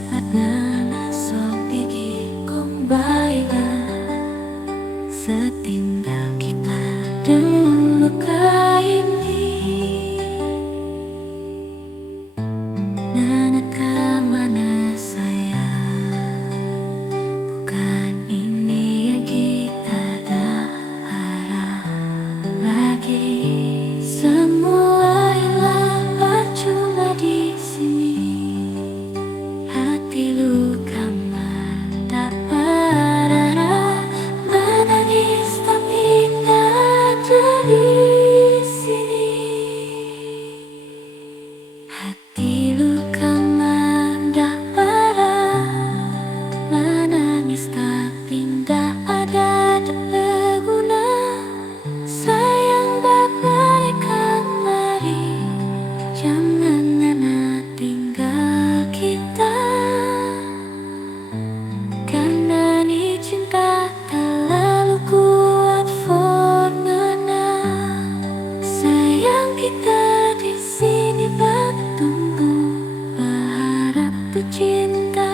saat nana sopigi kong baiklah setinggal kita dulu kaini. Nana kemana sayang, bukan ini yang kita harap lagi. Semua hilang percuma di sini. Hati luka tak berarah, menangis tapi tak dari sini. Hati luka tak berarah, menangis tapi tak ada berguna. Sayang balik kemari, jangan nana tinggal kita. Karena ini cinta terlalu kuat for nana. Sayang kita di sini bertumbuh, berharap bercinta.